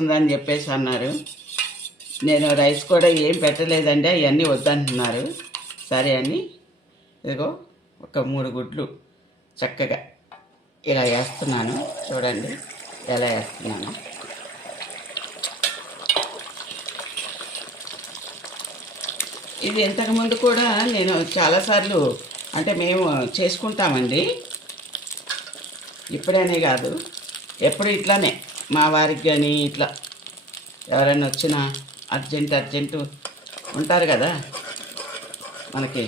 ఉందని చెప్పేసి అన్నారు. నేను రైస్ కూడా ఏం పెట్టలేదండి అవన్నీ వద్దంటున్నారు. సరే అని ఇదిగో ఒక మూడు గుడ్లు చక్కగా ఇలా వేస్తున్నాను. చూడండి ఎలా వేస్తున్నాను. ఇది ఇంతకుముందు కూడా నేను చాలాసార్లు అంటే మేము చేసుకుంటామండి. ఇప్పుడనే కాదు ఎప్పుడు ఇట్లానే. మా వారికి కానీ ఇట్లా ఎవరైనా వచ్చినా అర్జెంట్ అర్జెంటు ఉంటారు కదా. మనకి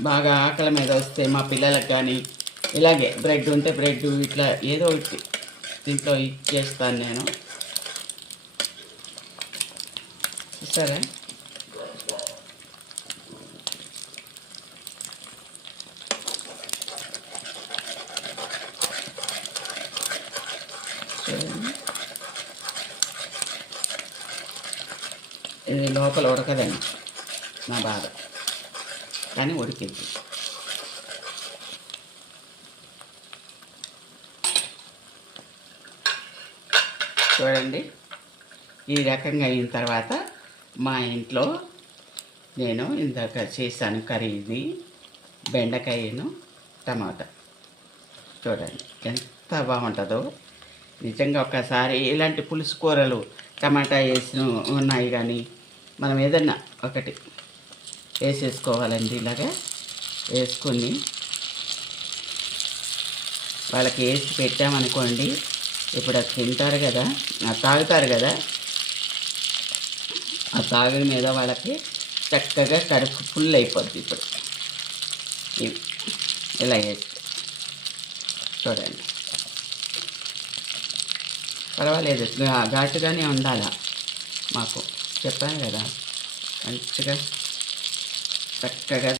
బాగా ఆకలి మీద వస్తే మా పిల్లలకు కానీ ఇలాగే బ్రెడ్ ఉంటే బ్రెడ్ ఇట్లా ఏదో ఒకటి దీంట్లో ఇచ్చేస్తాను నేను. సరే చూడండి ఇది లోపల ఉడకదండి నా బాధ. కానీ ఉడికింది చూడండి ఈ రకంగా అయిన తర్వాత మా ఇంట్లో నేను ఇందాక చేశాను కర్రీది బెండకాయను టమాటా. చూడండి ఎంత బాగుంటుందో. నిజంగా ఒకసారి ఇలాంటి పులుసు కూరలు టమాటా వేసిన ఉన్నాయి కానీ మనం ఏదన్నా ఒకటి వేసేసుకోవాలండి ఇలాగా. వేసుకొని వాళ్ళకి వేసి పెట్టామనుకోండి ఇప్పుడు అది తింటారు కదా ఆ తాగుతారు కదా ఆ తాగిన మీద వాళ్ళకి చక్కగా కడుపు ఫుల్ అయిపోద్ది ఇప్పుడు. ఇలా వేస్తే. చూడండి. పర్వాలేదు. ఘాటుగానే ఉండాలా? మాకు చెప్పాను కదా. మంచిగా చక్కగా